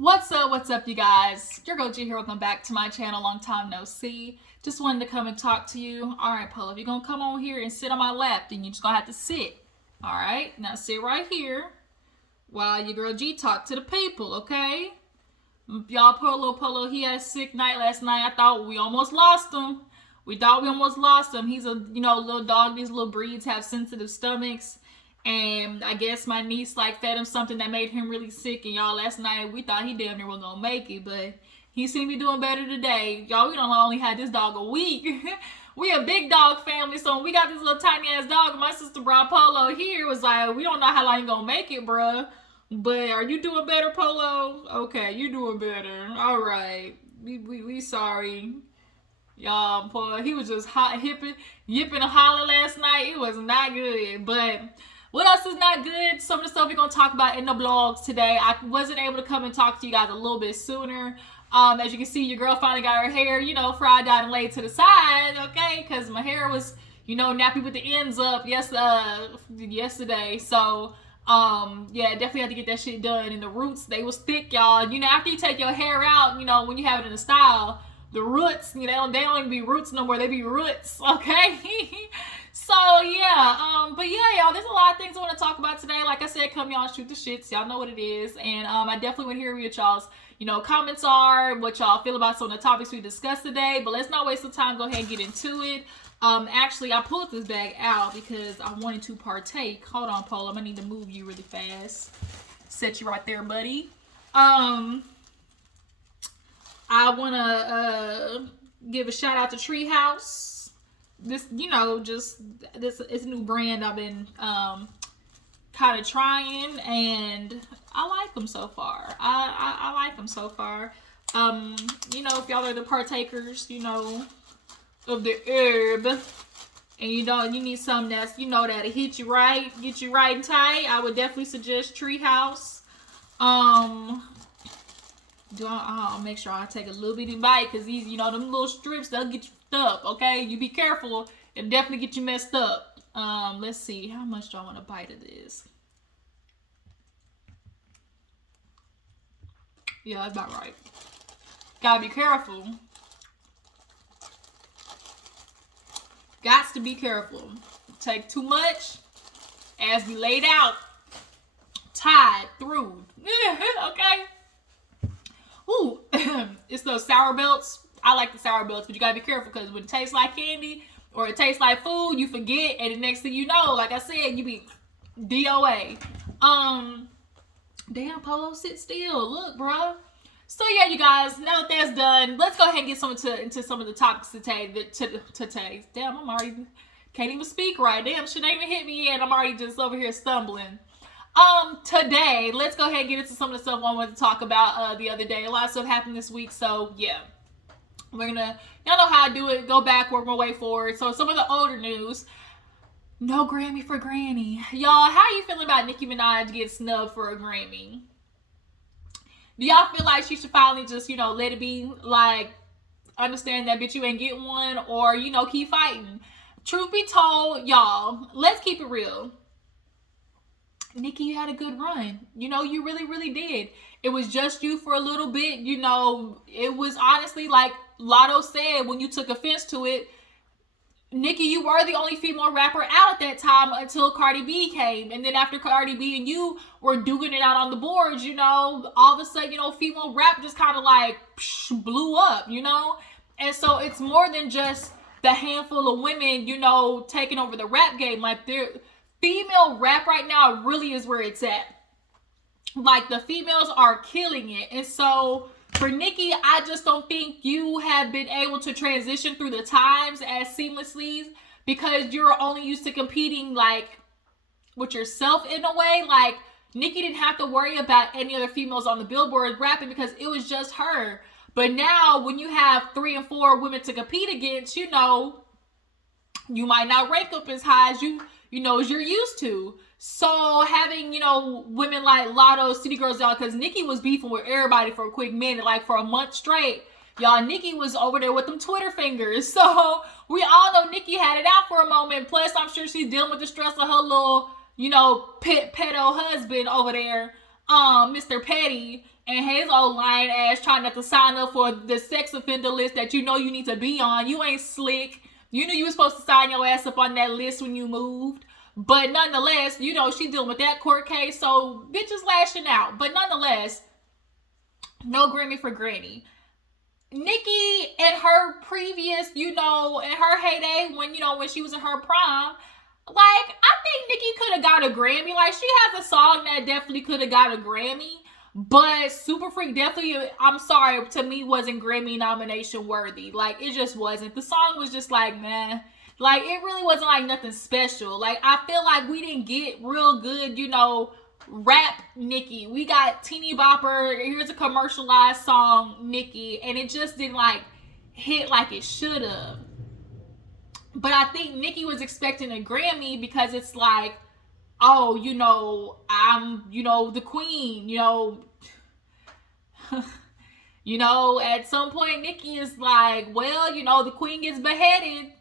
What's up, you guys? Your girl G here. Welcome back to my channel. Long time no see. Just wanted to come and talk to you. Alright, Polo, if you're gonna come on here and sit on my lap, then you're just gonna have to sit. Alright, now sit right here while your girl G talk to the people, okay? Y'all, Polo, he had a sick night last night. I thought we almost lost him. He's a, little dog. These little breeds have sensitive stomachs. And I guess my niece fed him something that made him really sick. And y'all, last night we thought he damn near was gonna make it, but he seemed to be doing better today. Y'all, we don't only had this dog a week. We a big dog family, so when we got this little tiny ass dog, my sister brought Polo here. Was like, we don't know how long he gonna make it, bruh. But are you doing better, Polo? Okay, you doing better. All right, we sorry. Y'all, boy, he was just yipping and hollering last night. It was not good, but what else is not good? Some of the stuff we're going to talk about in the vlogs today. I wasn't able to come and talk to you guys a little bit sooner. As you can see, your girl finally got her hair, fried out and laid to the side, okay? Because my hair was, nappy with the ends up yesterday. So, yeah, definitely had to get that shit done. And the roots, they was thick, y'all. After you take your hair out, when you have it in a style, the roots, they don't even be roots no more. They be roots, okay? So yeah, but yeah, y'all, there's a lot of things I want to talk about today. Like I said, come y'all shoot the shits. Y'all know what it is. And I definitely want to hear what y'all's, comments are, what y'all feel about some of the topics we discussed today. But let's not waste some time. Go ahead and get into it. Actually, I pulled this bag out because I wanted to partake. Hold on, Polo. I'm gonna need to move you really fast. Set you right there, buddy. I wanna give a shout out to Treehouse. This, this is a new brand I've been kind of trying, and I like them so far. I like them so far. If y'all are the partakers, of the herb, and you need something that's, that'll hit you right, get you right and tight, I would definitely suggest Treehouse. I'll make sure I take a little bitty bite, because these, them little strips, they'll get you up, okay? You be careful. It'll definitely get you messed up. Let's see. How much do I want a bite of this? Yeah, that's about right. Gotta be careful. Gots to be careful. Take too much, as we laid out, tied through. Okay? Ooh, it's those sour belts. I like the sour belts, but you gotta be careful, because when it tastes like candy or it tastes like food, you forget, and the next thing you know, like I said, you be DOA. Damn, Polo, sit still. Look, bro. So yeah, you guys, now that that's done, let's go ahead and get into some of the topics today. Damn, I'm already can't even speak right. Damn, shit ain't even hit me yet. I'm already just over here stumbling. Today, let's go ahead and get into some of the stuff I wanted to talk about the other day. A lot of stuff happened this week, so yeah. Y'all know how I do it. Go back, work my way forward. So some of the older news. No Grammy for Granny. Y'all, how are you feeling about Nicki Minaj getting snubbed for a Grammy? Do y'all feel like she should finally just, let it be? Like, understand that bitch you ain't getting one, or, keep fighting? Truth be told, y'all, let's keep it real. Nicki, you had a good run. You really, really did. It was just you for a little bit. It was honestly, like Lotto said when you took offense to it, Nicki, you were the only female rapper out at that time until Cardi B came. And then after Cardi B and you were duking it out on the boards, all of a sudden, female rap just kind of blew up, And so it's more than just the handful of women, taking over the rap game. Like, female rap right now really is where it's at. Like, the females are killing it. And so for Nicki, I just don't think you have been able to transition through the times as seamlessly, because you're only used to competing with yourself in a way. Like, Nicki didn't have to worry about any other females on the Billboard rapping, because it was just her. But now when you have 3 and 4 women to compete against, you might not rank up as high as as you're used to. So having, women like Lotto, City Girls, y'all, because Nicki was beefing with everybody for a quick minute, for a month straight. Y'all, Nicki was over there with them Twitter fingers. So we all know Nicki had it out for a moment. Plus, I'm sure she's dealing with the stress of her little, pedo husband over there, Mr. Petty. and his old lying ass trying not to sign up for the sex offender list that you know you need to be on. You ain't slick. You knew you were supposed to sign your ass up on that list when you moved. But nonetheless, you know, she dealing with that court case, so bitches lashing out. But nonetheless, no Grammy for Granny. Nicki in her previous, you know, in her heyday, when, you know, when she was in her prime, like, I think Nicki could have got a Grammy. Like, she has a song that definitely could have got a Grammy. But Super Freak definitely, I'm sorry, to me wasn't Grammy nomination worthy. Like, it just wasn't. The song was just like, man. Like, it really wasn't like nothing special. Like, I feel like we didn't get real good, you know, rap Nicki. We got Teeny Bopper, here's a commercialized song, Nicki, and it just didn't like hit like it should have. But I think Nicki was expecting a Grammy because it's like, oh, you know, I'm, you know, the queen, you know. You know, at some point Nicki is like, well, you know, the queen gets beheaded.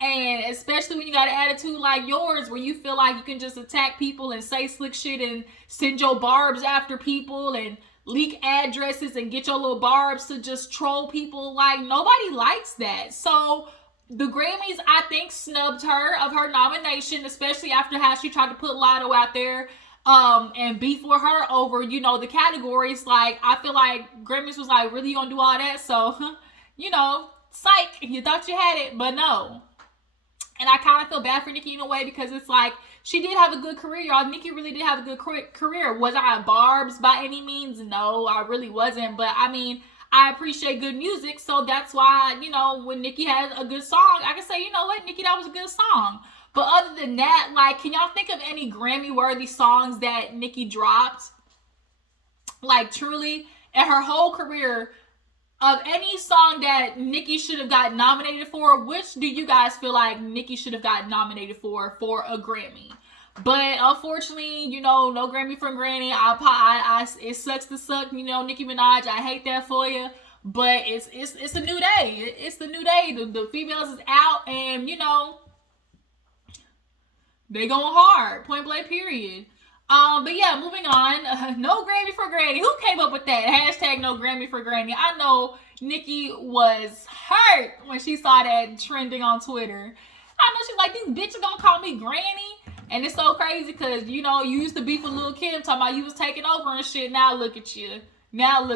And especially when you got an attitude like yours, where you feel like you can just attack people and say slick shit and send your barbs after people and leak addresses and get your little barbs to just troll people. Like, nobody likes that. So the Grammys, I think, snubbed her of her nomination, especially after how she tried to put Lotto out there and beef with her over, you know, the categories. Like, I feel like Grammys was like, really, you gonna do all that? So, you know, psych, you thought you had it, but no. And I kind of feel bad for Nicki in a way, because it's like, she did have a good career, y'all. Nicki really did have a good career. Was I barbs by any means? No, I really wasn't. But I mean, I appreciate good music, so that's why, you know, when Nicki has a good song, I can say, you know what, Nicki, that was a good song. But other than that, like, can y'all think of any Grammy-worthy songs that Nicki dropped? Like, truly, in her whole career, of any song that Nicki should have got nominated for, which do you guys feel like Nicki should have got nominated for a Grammy? But unfortunately, you know, no Grammy for Granny. It sucks to suck, you know, Nicki Minaj. I hate that for you. But it's a new day. It's the new day. The females is out, and, you know, they going hard. Point blank, period. But yeah, moving on. No Grammy for Granny. Who came up with that? Hashtag no Grammy for Granny. I know Nicki was hurt when she saw that trending on Twitter. I know she's like, these bitches gonna call me Granny. And it's so crazy because, you know, you used to beef with Lil' Kim talking about you was taking over and shit. Now look at you. Yeah,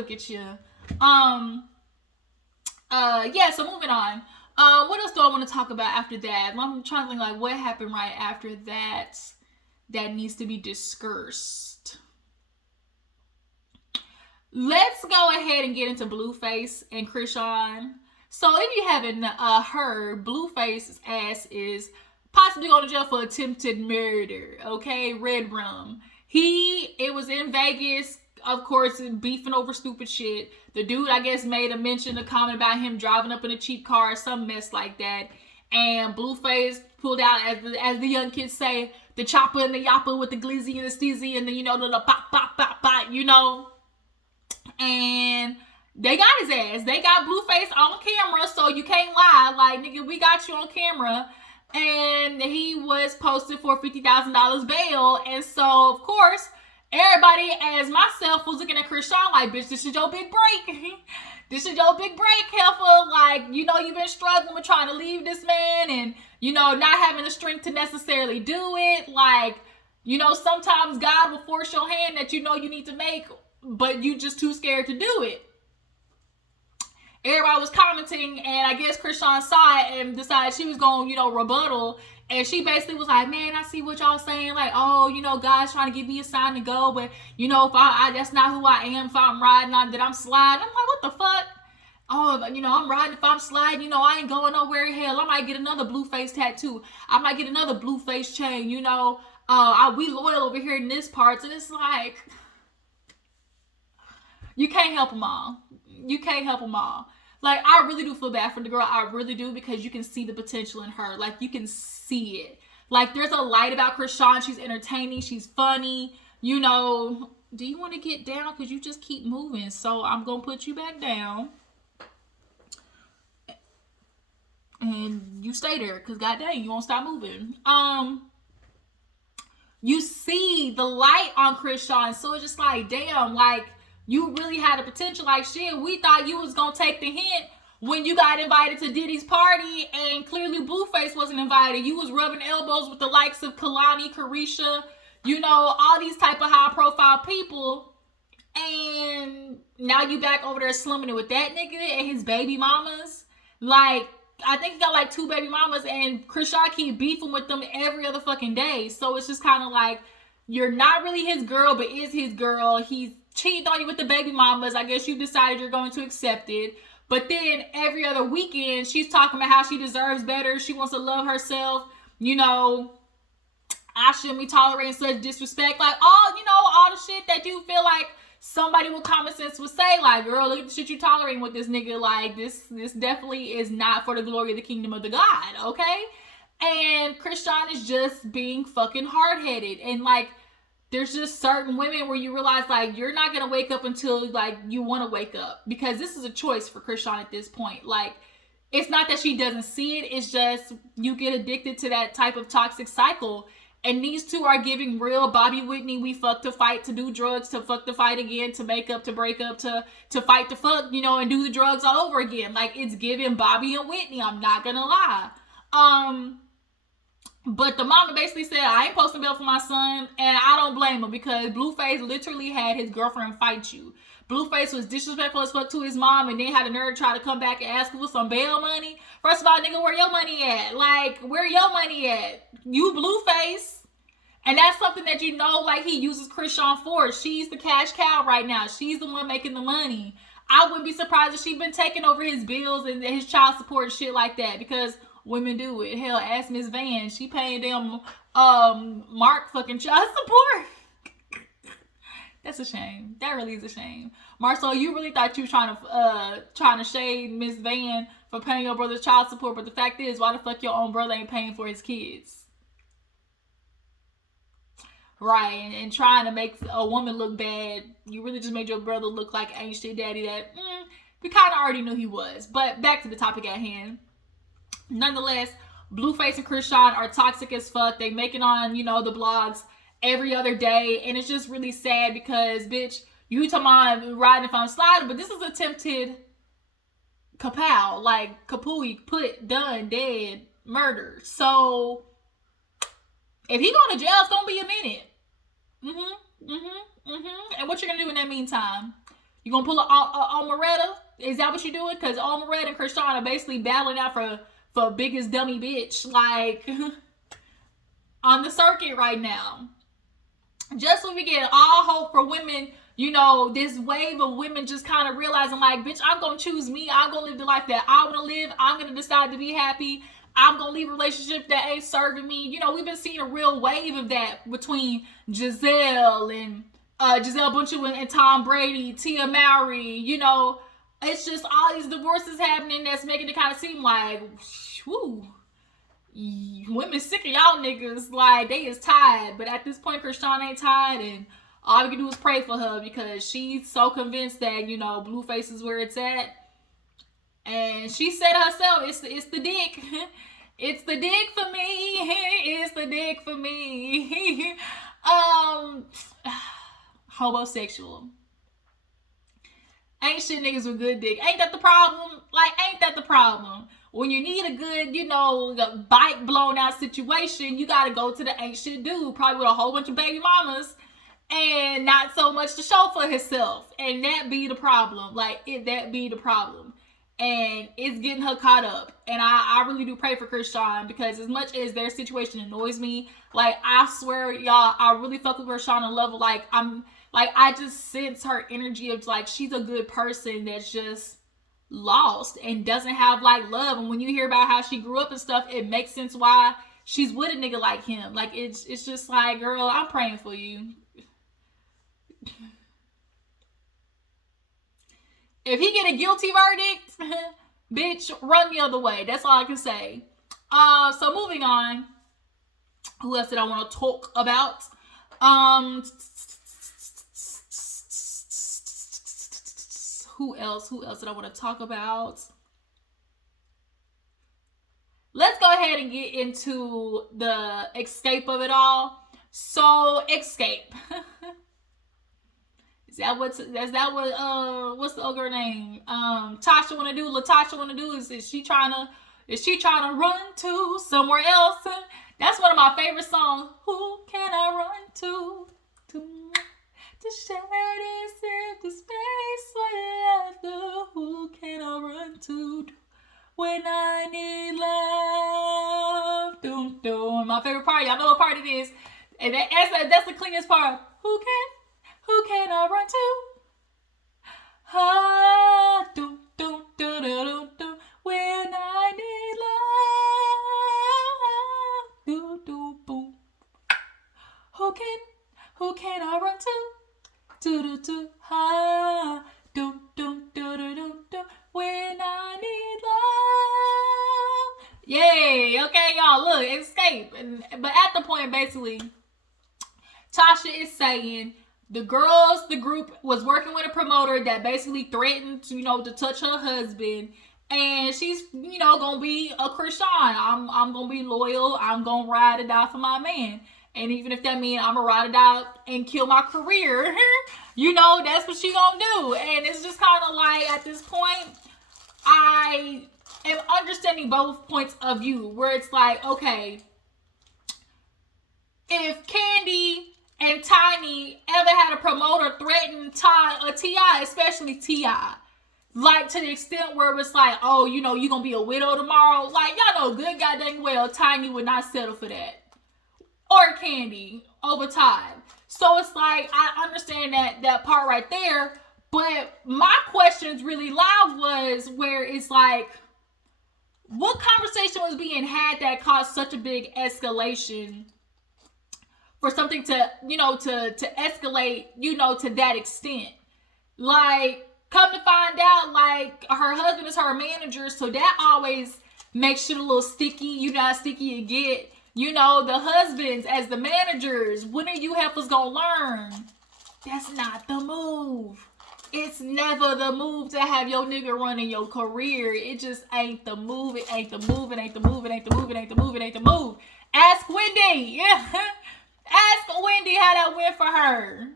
so moving on. What else do I want to talk about after that? I'm trying to think, like, what happened right after that needs to be discussed. Let's go ahead and get into Blueface and Chrisean. So if you haven't heard, Blueface's ass is possibly going to jail for attempted murder. Okay, Red Rum. It was in Vegas, of course, beefing over stupid shit. The dude, I guess, made a comment about him driving up in a cheap car or some mess like that. And Blueface pulled out, as the young kids say, the chopper and the yapper with the glizzy and the steezy and the, you know, the pop, pop, pop, pop, you know. And they got his ass. They got Blueface on camera, so you can't lie. Like, nigga, we got you on camera. And he was posted for $50,000 bail. And so, of course, everybody, as myself, was looking at Chrisean like, bitch, this is your big break. This is your big break, heifer. Like, you know, you've been struggling with trying to leave this man and, you know, not having the strength to necessarily do it. Like, you know, sometimes God will force your hand that you know you need to make, but you just too scared to do it. Everybody was commenting, and I guess Chrisean saw it and decided she was going to, you know, rebuttal. And she basically was like, man, I see what y'all saying. Like, oh, you know, God's trying to give me a sign to go. But, you know, if I that's not who I am. If I'm riding, that I'm sliding. I'm like, what the fuck? Oh, you know, I'm riding. If I'm sliding, you know, I ain't going nowhere. Hell, I might get another Blueface tattoo. I might get another Blueface chain, you know. We loyal over here in this part. And it's like, you can't help them all. You can't help them all. Like, I really do feel bad for the girl. I really do, because you can see the potential in her. Like, you can see it. Like, there's a light about Chrisean. She's entertaining. She's funny. You know, do you want to get down? Because you just keep moving. So, I'm going to put you back down. And you stay there, because goddamn, you won't stop moving. You see the light on Chrisean. So, it's just like, damn, like, You really had a potential. Like, shit, we thought you was gonna take the hint when you got invited to Diddy's party, and clearly Blueface wasn't invited. You was rubbing elbows with the likes of Kalani, Carisha, you know, all these type of high profile people, and now you back over there slumming it with that nigga and his baby mamas. Like, I think he got like 2 baby mamas, and Chrisean keep beefing with them every other fucking day. So it's just kind of like, you're not really his girl, but is his girl. He's cheating on you with the baby mamas. I guess you decided you're going to accept it. But then every other weekend, she's talking about how she deserves better. She wants to love herself. You know, I shouldn't be tolerating such disrespect. Like, all, you know, all the shit that you feel like somebody with common sense would say. Like, girl, look at the shit you tolerating with this nigga. Like, this definitely is not for the glory of the kingdom of the God, okay? And Chrisean is just being fucking hard-headed. And, like, there's just certain women where you realize, like, you're not going to wake up until, like, you want to wake up. Because this is a choice for Chrisean at this point. Like, it's not that she doesn't see it. It's just you get addicted to that type of toxic cycle. And these two are giving real Bobby Whitney, we fuck to fight, to do drugs, to fuck to fight again, to make up, to break up, to fight to fuck, you know, and do the drugs all over again. Like, it's giving Bobby and Whitney. I'm not going to lie. But the mama basically said, I ain't posting bail for my son, and I don't blame him, because Blueface literally had his girlfriend fight you. Blueface was disrespectful as fuck to his mom, and then had the nerve to try to come back and ask for some bail money. First of all, nigga, where your money at? Like, where your money at? You Blueface. And that's something that, you know, like, he uses Chrisean for. She's the cash cow right now. She's the one making the money. I wouldn't be surprised if she'd been taking over his bills and his child support and shit like that, because women do it. Hell, ask Miss Van. She paying them Mark fucking child support. That's a shame. That really is a shame. Marcel, you really thought you were trying to shade Miss Van for paying your brother's child support, but the fact is, why the fuck your own brother ain't paying for his kids? Right, and trying to make a woman look bad, you really just made your brother look like ain't shit daddy that we kind of already knew he was. But back to the topic at hand. Nonetheless, Blueface and Chrisean are toxic as fuck. They make it on, you know, the blogs every other day, and it's just really sad because, bitch, you talking about riding if I'm sliding, but this is attempted kapow, like kapooey, put, done, dead, murder. So if he going to jail, it's gonna be a minute. And what you gonna do in that meantime? You gonna pull a Omeretta? Is that what you doing? Because Omeretta and Chrisean are basically battling out for biggest dummy bitch, like, on the circuit right now. Just when we get all hope for women, you know, this wave of women just kind of realizing, like, bitch, I'm gonna choose me. I'm gonna live the life that I want to live. I'm gonna decide to be happy. I'm gonna leave a relationship that ain't serving me. You know, we've been seeing a real wave of that between Giselle and Giselle Bündchen and Tom Brady, Tia Mowry. You know, it's just all these divorces happening that's making it kind of seem like, whew, women sick of y'all niggas. Like, they is tired. But at this point, Chrisean ain't tired, and all we can do is pray for her, because she's so convinced that, you know, Blueface is where it's at. And she said herself, it's the dick. It's the dick for me. It's the dick for me. Homosexual. Ain't shit niggas with good dick. Ain't that the problem? Like, ain't that the problem? When you need a good, you know, bike blown out situation, you gotta go to the ain't shit dude, probably with a whole bunch of baby mamas and not so much to show for himself. And that be the problem. Like, that be the problem. And it's getting her caught up. And I really do pray for Chrisean, because as much as their situation annoys me, like, I swear, y'all, I really fuck with Chrisean on a level, like, I just sense her energy of, like, she's a good person that's just lost and doesn't have, like, love. And when you hear about how she grew up and stuff, it makes sense why she's with a nigga like him. Like, it's just like, girl, I'm praying for you. If he get a guilty verdict, bitch, run the other way. That's all I can say. So moving on. Who else did I want to talk about? Who else did I want to talk about? Let's go ahead and get into the escape of it all. So, Escape. What's the other girl name? Tasha wanna do, Latasha wanna do? Is she trying to run to somewhere else? That's one of my favorite songs. Who can I run to? To share this empty space forever. Who can I run to when I need love? Doom, doom. My favorite part. Y'all know what part it is. And that's the cleanest part. Who can I run to? Ah, doom, doom, doom, doom, doom. When I need love. Doom, doom, boom. Who can I run to? Do do do ha, do do do do do do. When I need love. Yay! Okay, y'all, look, escape. But at the point, basically, Tasha is saying the group was working with a promoter that basically threatened, to touch her husband. And she's, gonna be a Christian. I'm gonna be loyal. I'm gonna ride or die for my man. And even if that means I'm gonna ride it out and kill my career, that's what she gonna do. And it's just kind of like, at this point, I am understanding both points of view, where it's like, okay, if Kandi and Tiny ever had a promoter threaten T.I., especially T.I., like to the extent where it was like, oh, you're gonna be a widow tomorrow. Like, y'all know good goddamn well Tiny would not settle for that. Or Kandi over time. So it's like, I understand that part right there. But my questions really loud was where it's like, what conversation was being had that caused such a big escalation for something to escalate, to that extent? Like, come to find out, like, her husband is her manager, so that always makes shit a little sticky. You know how sticky it get. The husbands as the managers, when are you heifers gonna learn? That's not the move. It's never the move to have your nigga running your career. It just ain't the move. It ain't the move. It ain't the move. It ain't the move. It ain't the move. It ain't the move. Ask Wendy. Yeah. Ask Wendy how that went for her.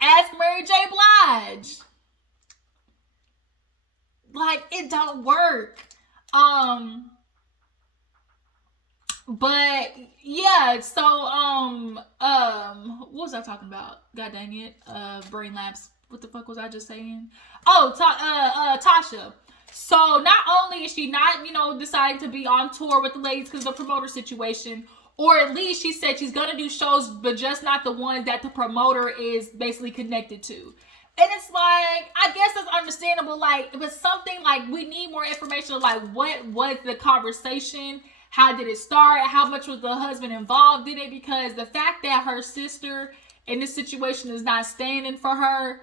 Ask Mary J. Blige. Like, it don't work. But yeah, so what was I talking about? God dang it. Brain lapse. What the fuck was I just saying? Oh, Tasha. So not only is she not, deciding to be on tour with the ladies because of the promoter situation, or at least she said she's gonna do shows, but just not the ones that the promoter is basically connected to. And it's like, I guess it's understandable, like, but something like, we need more information, like, what was the conversation? How did it start? How much was the husband involved in it? Because the fact that her sister in this situation is not standing for her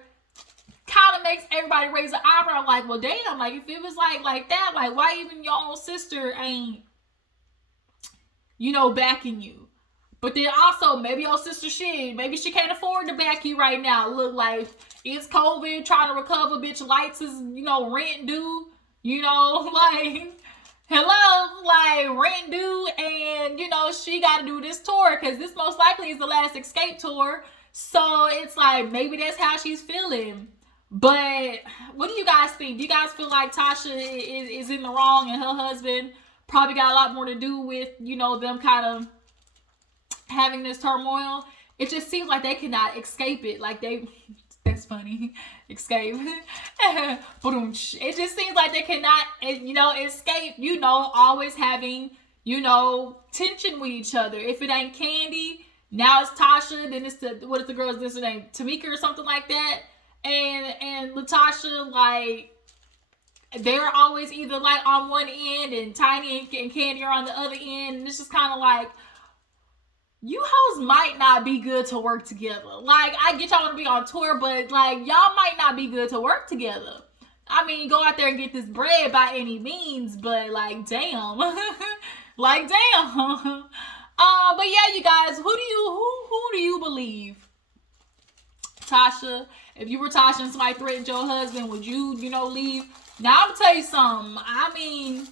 kind of makes everybody raise an eyebrow. Like, well, damn, like, if it was like that, like, why even your own sister ain't, backing you? But then also, maybe your sister maybe she can't afford to back you right now. Look, like, it's COVID, trying to recover, bitch, lights is, rent due, like, hello, like, rent due, and, she got to do this tour, because this most likely is the last Escape tour, so it's like, maybe that's how she's feeling. But what do you guys think? Do you guys feel like Tasha is in the wrong, and her husband probably got a lot more to do with, them kind of having this turmoil? It just seems like they cannot escape it. Like, that's funny. Escape. It just seems like they cannot, escape, always having, tension with each other. If it ain't Kandi, now it's Tasha, then it's what is the girl's name? Tamika or something like that. And Latasha, like, they're always either like on one end and Tiny and Kandi are on the other end. And it's just kind of like, you hoes might not be good to work together. Like, I get y'all want to be on tour, but like, y'all might not be good to work together. I mean, go out there and get this bread by any means, but like, damn. Like, damn. But yeah, you guys, who do you believe? Tasha, if you were Tasha and somebody threatened your husband, would you, leave? Now, I'm gonna tell you something. I mean,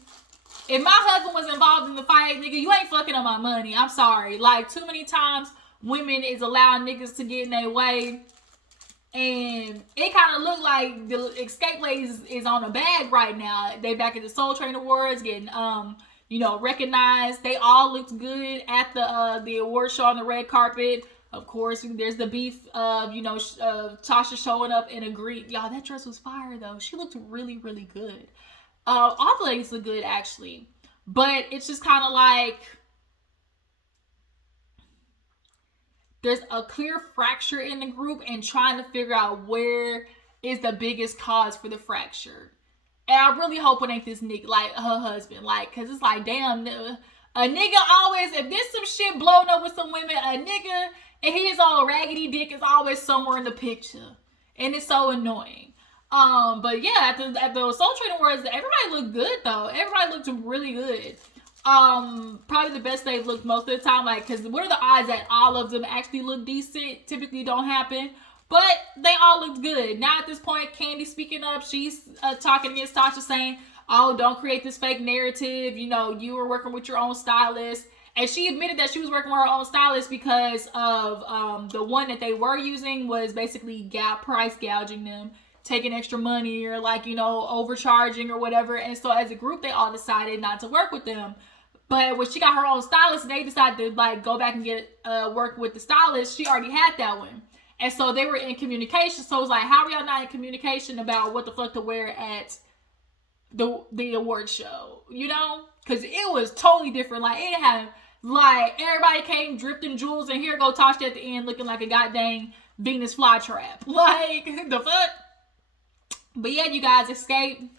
if my husband was involved in the fight, nigga, you ain't fucking on my money. I'm sorry. Like, too many times women is allowing niggas to get in their way. And it kind of looked like the Escape Ladies is on a bag right now. They back at the Soul Train Awards getting recognized. They all looked good at the award show on the red carpet. Of course, there's the beef of Tasha showing up in a green. Y'all, that dress was fire though. She looked really, really good. All the ladies look good actually, but it's just kind of like there's a clear fracture in the group, and trying to figure out where is the biggest cause for the fracture. And I really hope it ain't this nigga, like her husband, like, cause it's like, damn, a nigga always, if there's some shit blowing up with some women, a nigga and his old raggedy dick is always somewhere in the picture, and it's so annoying. But yeah, at the Soul Train Awards, everybody looked good though. Everybody looked really good. Probably the best they've looked most of the time. Like, cause what are the odds that all of them actually look decent? Typically don't happen. But they all looked good. Now at this point, Kandi speaking up, she's talking against Tasha, saying, "Oh, don't create this fake narrative. You were working with your own stylist." And she admitted that she was working with her own stylist because of the one that they were using was basically price gouging them, taking extra money, or overcharging or whatever. And so as a group, they all decided not to work with them. But when she got her own stylist, and they decided to go back and get work with the stylist, she already had that one. And so they were in communication. So it was like, how are y'all not in communication about what the fuck to wear at the award show? Because it was totally different. Like, it had, everybody came dripped in jewels, and here go Tasha at the end looking like a goddamn Venus flytrap. Like, the fuck? But yeah, you guys, Escape.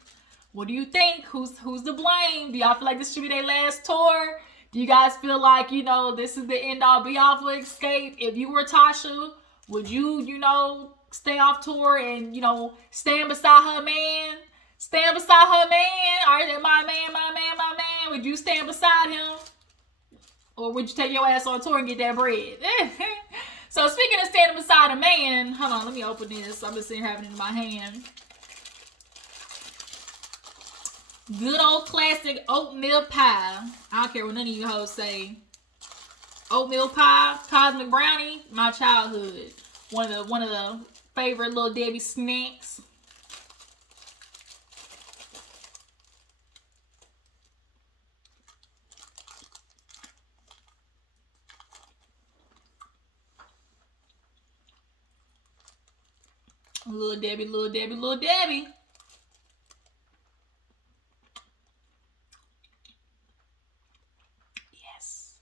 What do you think? Who's to blame? Do y'all feel like this should be their last tour? Do you guys feel like, this is the end all be all for Escape? If you were Tasha, would you, stay off tour and, stand beside her man? Stand beside her man? Or is it my man? Would you stand beside him? Or would you take your ass on tour and get that bread? So speaking of standing beside a man, hold on, let me open this. I've been sitting here having it in my hand. Good old classic oatmeal pie. I don't care what none of you hoes say. Oatmeal pie, cosmic brownie, my childhood. One of the favorite little Debbie snacks. Little Debbie. Yes.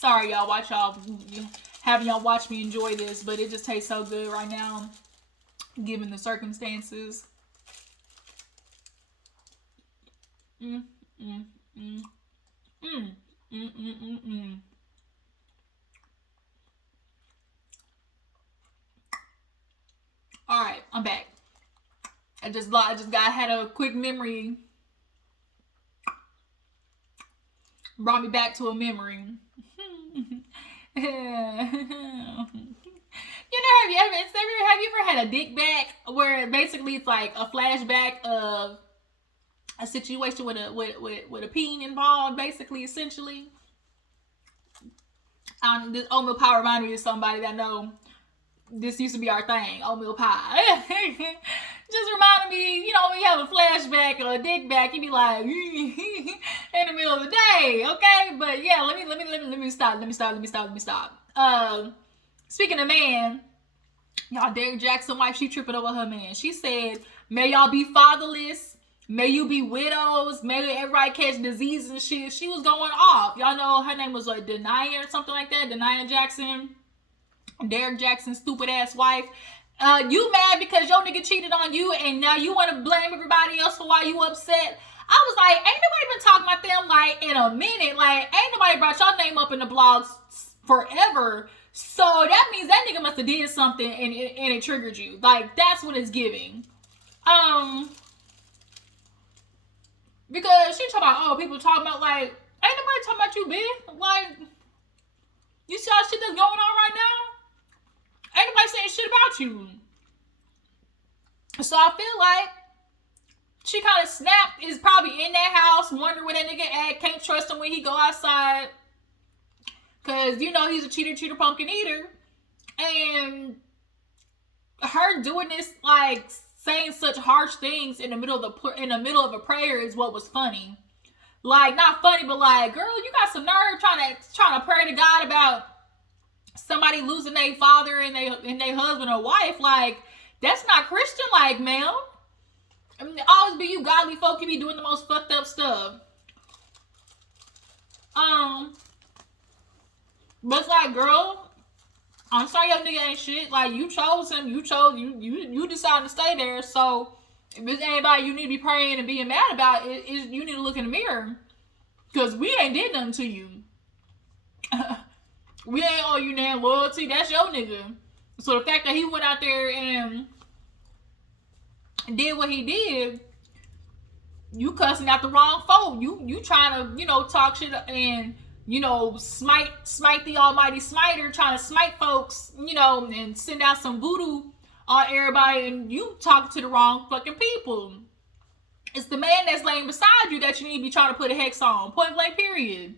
Sorry, y'all. Having y'all watch me enjoy this, but it just tastes so good right now, given the circumstances. All right, I'm back. I had a quick memory. Brought me back to a memory. Have you ever had a dick back where basically it's like a flashback of a situation with a peen involved, essentially? This oatmeal pie reminded me of somebody that I know. This used to be our thing, oatmeal pie. Just reminded me, when you have a flashback or a dick back, you be like, in the middle of the day, okay? But yeah, let me stop. Speaking of man, y'all, Derrick Jaxn wife, she tripping over her man. She said, "May y'all be fatherless. May you be widows. May everybody catch disease and shit." She was going off. Y'all know her name was like Denia or something like that. Denia Jackson. Derrick Jaxn's stupid ass wife. You mad because your nigga cheated on you, and now you want to blame everybody else for why you upset? I was like, ain't nobody been talking about them in a minute. Ain't nobody brought y'all name up in the blogs forever. So that means that nigga must have did something and it triggered you. That's what it's giving. Because she talking about, people talking about ain't nobody talking about you, bitch. You see all shit that's going on right now? Ain't nobody saying shit about you. So I feel like she kind of snapped, is probably in that house, wondering where that nigga at, can't trust him when he go outside. Because, you know, he's a cheater, pumpkin eater. And her doing this, like, saying such harsh things in the middle of a prayer is what was funny. Like, not funny, but like, girl, you got some nerve trying to pray to God about somebody losing their father and their husband or wife. Like, that's not Christian, like, ma'am. I mean, always be you godly folk, you be doing the most fucked up stuff. But it's like, girl, I'm sorry your nigga ain't shit. Like, you chose him. You decided to stay there. So, if there's anybody you need to be praying and being mad about, you need to look in the mirror. Because we ain't did nothing to you. We ain't owe you damn loyalty. That's your nigga. So, the fact that he went out there and did what he did, you cussing out the wrong folk. You trying to, you know, talk shit and, you know, smite the almighty smiter, trying to smite folks, you know, and send out some voodoo on everybody, and you talk to the wrong fucking people. It's the man that's laying beside you that you need to be trying to put a hex on. Point blank, period.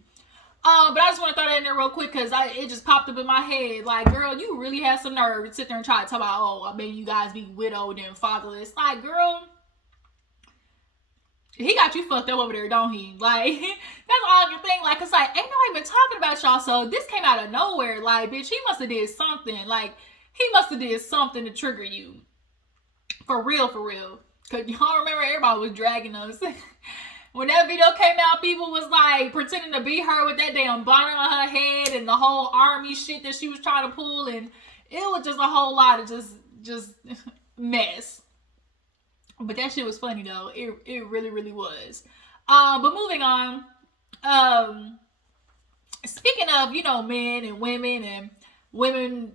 But I just want to throw that in there real quick because it just popped up in my head. Like, girl, you really have some nerve to sit there and try to talk about, oh, maybe you guys be widowed and fatherless. Like, girl, he got you fucked up over there, don't he? Like, that's all I can think. Like, it's like, ain't nobody been talking about y'all, so this came out of nowhere. Like, bitch, he must have did something. Like, he must have did something to trigger you. For real, for real. Because y'all remember everybody was dragging us. When that video came out, people was like pretending to be her with that damn bonnet on her head and the whole army shit that she was trying to pull, and it was just a whole lot of just mess. But that shit was funny though. It really, really was. But moving on. Speaking of, you know, men and women,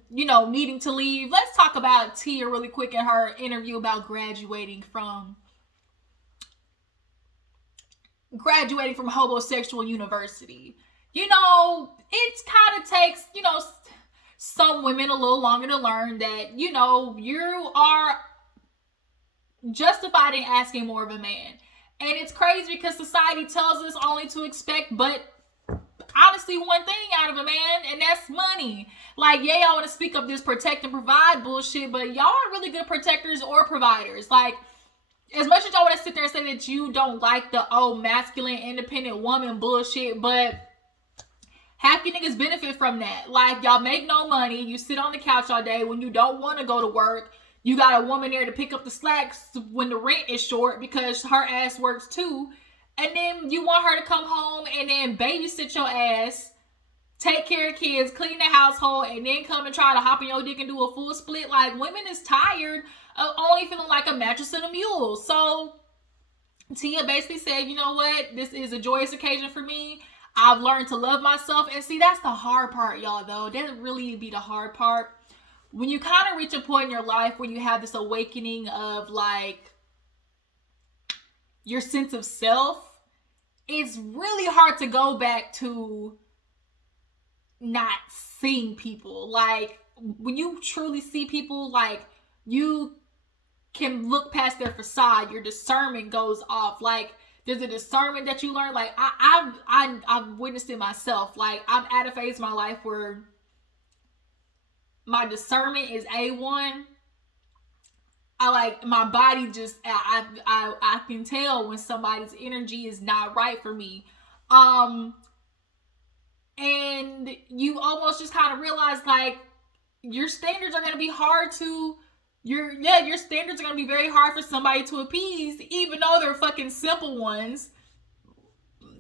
you know, needing to leave, let's talk about Tia really quick in her interview about graduating from homosexual university. You know, it kind of takes, you know, some women a little longer to learn that, you know, you are justified in asking more of a man. And it's crazy because society tells us only to expect, but honestly, one thing out of a man, and that's money. Like, yeah, y'all want to speak up this protect and provide bullshit, but y'all are really good protectors or providers. Like, as much as y'all want to sit there and say that you don't like the old masculine, independent woman bullshit, but half you niggas benefit from that. Like, y'all make no money. You sit on the couch all day when you don't want to go to work. You got a woman there to pick up the slacks when the rent is short because her ass works too. And then you want her to come home and then babysit your ass, take care of kids, clean the household, and then come and try to hop in your dick and do a full split. Like, women is tired of only feeling like a mattress and a mule. So Tia basically said, you know what? This is a joyous occasion for me. I've learned to love myself. And see, that's the hard part, y'all, though. That really be the hard part. When you kind of reach a point in your life where you have this awakening of, like, your sense of self, it's really hard to go back to not seeing people. Like, when you truly see people, like, you can look past their facade. Your discernment goes off. Like, there's a discernment that you learn. Like, I've witnessed it myself. Like, I'm at a phase in my life where my discernment is A1. I like, my body just, I can tell when somebody's energy is not right for me. And you almost just kind of realize, like, your standards are going to be hard to, your standards are going to be very hard for somebody to appease, even though they're fucking simple ones.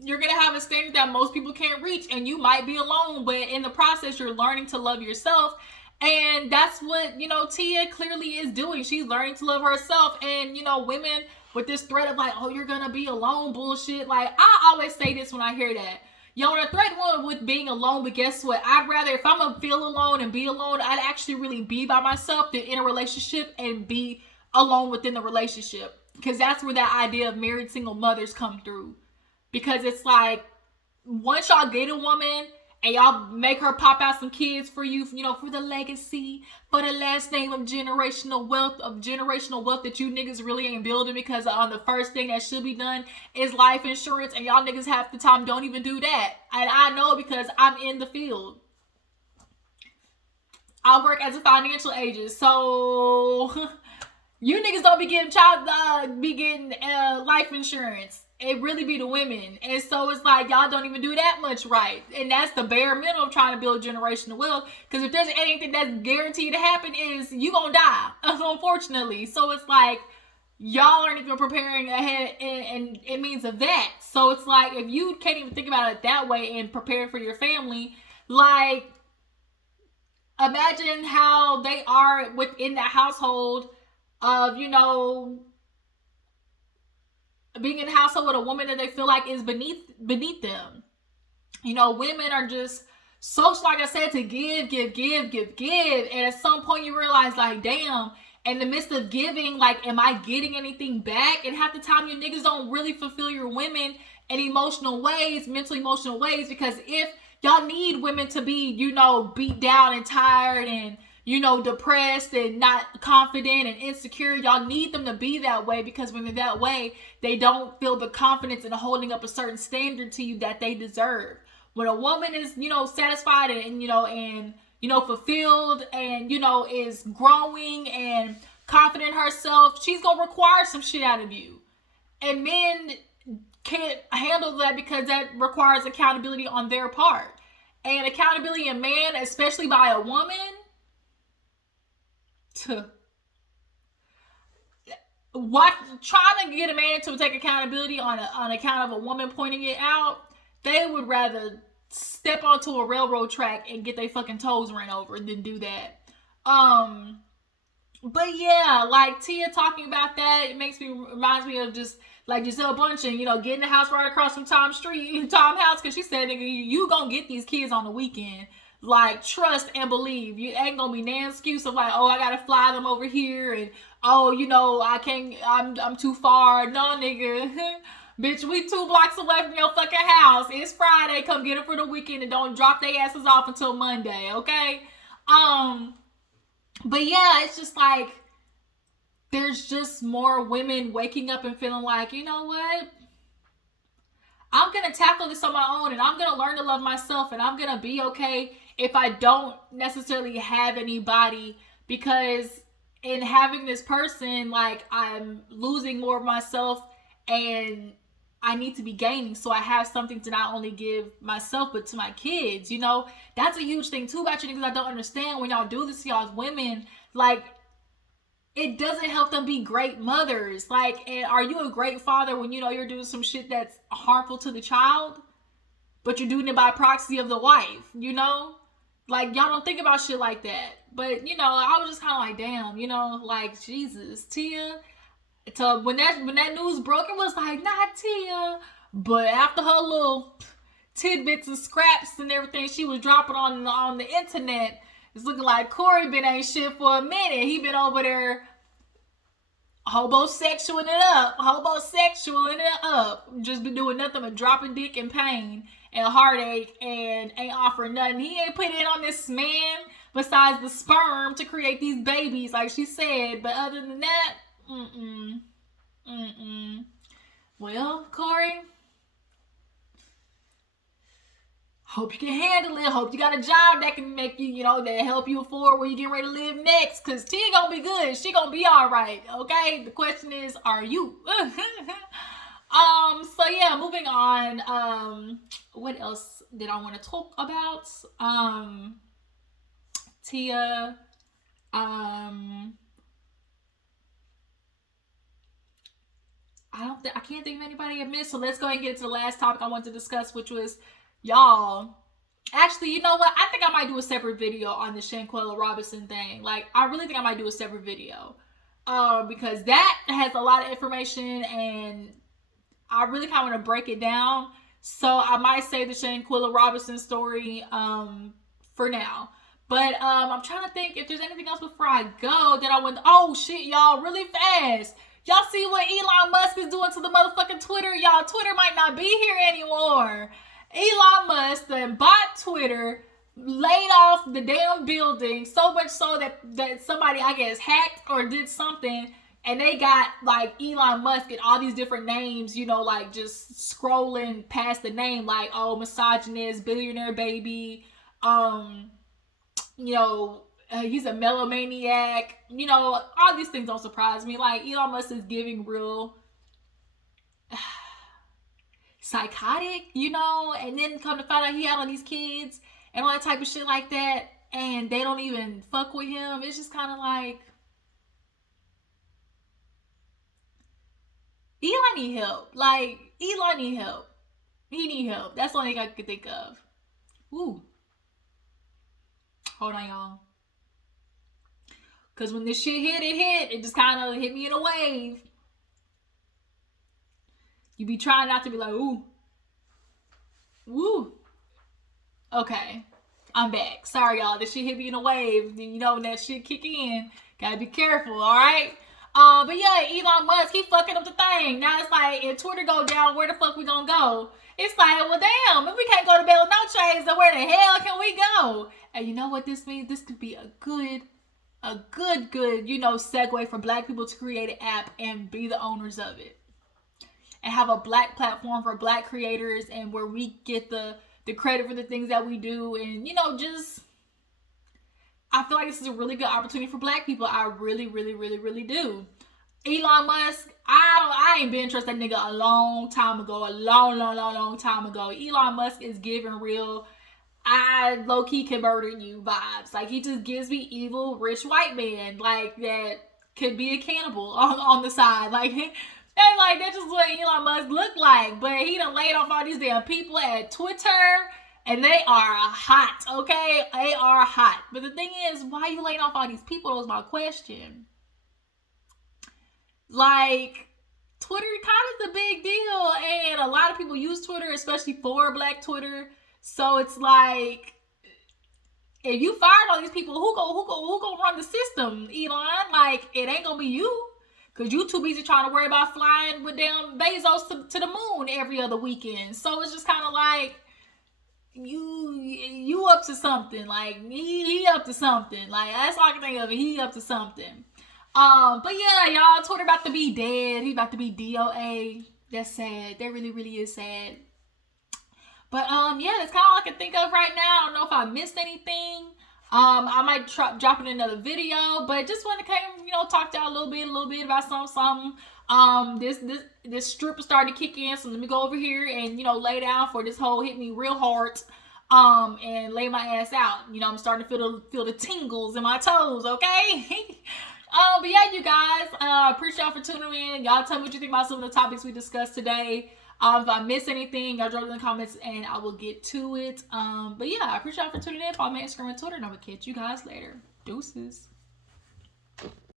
You're going to have a standard that most people can't reach, and you might be alone, but in the process, you're learning to love yourself. And that's what, you know, Tia clearly is doing. She's learning to love herself. And, you know, women with this threat of, like, oh, you're going to be alone bullshit. Like, I always say this when I hear that. You want to threaten one with being alone, but guess what? I'd rather, if I'm going to feel alone and be alone, I'd actually really be by myself than in a relationship and be alone within the relationship. Because that's where that idea of married single mothers come through. Because it's like, once y'all get a woman and y'all make her pop out some kids for you, you know, for the legacy, for the last name of generational wealth that you niggas really ain't building, because on the first thing that should be done is life insurance, and y'all niggas half the time don't even do that. And I know because I'm in the field. I work as a financial agent, so you niggas don't be getting life insurance. It really be the women, and so it's like y'all don't even do that much right, and that's the bare minimum of trying to build generational wealth. Because if there's anything that's guaranteed to happen, is you gonna die, unfortunately. So it's like y'all aren't even preparing ahead, and it means of that. So it's like if you can't even think about it that way and prepare for your family, like imagine how they are within that household of, you know, being in a household with a woman that they feel like is beneath them. You know, women are just so, like I said, to give. And at some point you realize, like, damn, in the midst of giving, like, am I getting anything back? And half the time you niggas don't really fulfill your women in emotional ways, mental emotional ways, because if y'all need women to be, you know, beat down and tired and, you know, depressed and not confident and insecure, y'all need them to be that way, because when they're that way, they don't feel the confidence in holding up a certain standard to you that they deserve. When a woman is, you know, satisfied and you know, fulfilled and, you know, is growing and confident in herself, she's gonna require some shit out of you. And men can't handle that because that requires accountability on their part. And accountability in man, especially by a woman, trying to get a man to take accountability on account of a woman pointing it out, they would rather step onto a railroad track and get their fucking toes ran over than do that. But yeah, like Tia talking about that, it reminds me of just like Gisele Bundchen, you know, getting the house right across from Tom House, because she said, nigga, you gonna get these kids on the weekend. Like, trust and believe. You ain't gonna be no excuse of like, oh, I gotta fly them over here, and oh, you know, I can't, I'm too far. No, nigga. Bitch, we 2 blocks away from your fucking house. It's Friday. Come get them for the weekend and don't drop their asses off until Monday, okay? But yeah, it's just like there's just more women waking up and feeling like, you know what? I'm going to tackle this on my own, and I'm going to learn to love myself, and I'm going to be okay if I don't necessarily have anybody, because in having this person, like, I'm losing more of myself and I need to be gaining, so I have something to not only give myself but to my kids. You know, that's a huge thing too about you niggas. I don't understand when y'all do this to y'all's women, like, it doesn't help them be great mothers. Like, and are you a great father when you know you're doing some shit that's harmful to the child, but you're doing it by proxy of the wife, you know? Like, y'all don't think about shit like that. But, you know, I was just kind of like, damn, you know, like, Jesus, Tia. So when that news broke, it was like, not Tia. But after her little tidbits and scraps and everything she was dropping on the internet, it's looking like Corey been ain't shit for a minute. He been over there homosexualing it up. Just been doing nothing but dropping dick and pain and heartache, and ain't offering nothing. He ain't put in on this man besides the sperm to create these babies, like she said. But other than that, Well, Corey, hope you can handle it. Hope you got a job that can make you, you know, that help you afford where you get ready to live next. Cause Tia gonna be good. She gonna be all right. Okay. The question is, are you? So yeah, moving on. What else did I want to talk about? Tia. I can't think of anybody I missed. So let's go ahead and get to the last topic I want to discuss, which was, y'all. Actually, you know what? I think I might do a separate video on the Shanquella Robinson thing. Like, I really think I might do a separate video. Because that has a lot of information, and I really kind of want to break it down. So I might say the Shanquella Robinson story for now. But I'm trying to think if there's anything else before I go that I want. Oh shit, y'all, really fast. Y'all see what Elon Musk is doing to the motherfucking Twitter? Y'all, Twitter might not be here anymore. Elon Musk then bought Twitter, laid off the damn building, so much so that somebody, I guess, hacked or did something, and they got like Elon Musk and all these different names, you know, like just scrolling past the name, like, oh, misogynist, billionaire baby, you know, He's a melomaniac. You know, all these things don't surprise me. Like Elon Musk is giving real psychotic, you know, and then come to find out he had all these kids and all that type of shit like that, and they don't even fuck with him. It's just kind of like Elon need help. Like Elon need help. He need help. That's the only thing I could think of. Ooh, hold on, y'all. Cause when this shit hit, it just kind of hit me in a wave. You be trying not to be like, ooh, woo. Okay, I'm back. Sorry, y'all. This shit hit me in a wave. You know when that shit kick in, gotta be careful. All right. But yeah, Elon Musk, he fucking up the thing. Now it's like, if Twitter go down, where the fuck we gonna go? It's like, well, damn, if we can't go to Bell No Trades, then where the hell can we go? And you know what this means? This could be a good, you know, segue for Black people to create an app and be the owners of it, and have a Black platform for Black creators, and where we get the credit for the things that we do, and you know, just I feel like this is a really good opportunity for Black people. I really, really, really, really do. Elon Musk, I ain't been trust that nigga a long time ago. A long time ago. Elon Musk is giving real I low key can murder you vibes. Like he just gives me evil rich white man like that could be a cannibal on the side. Like and like that's just what Elon Musk look like. But he done laid off all these damn people at Twitter. And they are hot, okay? They are hot. But the thing is, why are you laying off all these people? Was my question. Like, Twitter kind of a big deal, and a lot of people use Twitter, especially for Black Twitter. So it's like, if you fired all these people, who gonna run the system, Elon? Like, it ain't gonna be you. Because you too busy trying to worry about flying with damn Bezos to the moon every other weekend. So it's just kind of like, you up to something. Like he up to something. Like that's all I can think of it. He up to something. But yeah, y'all, Twitter about to be dead. He about to be DOA. That's sad. That really, really is sad. But yeah, that's kind of all I can think of right now. I don't know if I missed anything. I might drop in another video, but just want to kind of, talk to y'all a little bit about something. This strip is starting to kick in, so let me go over here and lay down for this whole hit me real hard. And lay my ass out. I'm starting to feel the tingles in my toes. Okay. But yeah, you guys, appreciate y'all for tuning in. Y'all tell me what you think about some of the topics we discussed today. If I miss anything, y'all drop it in the comments and I will get to it. But yeah, I appreciate y'all for tuning in. Follow me on Instagram and Twitter, and I will catch you guys later. Deuces.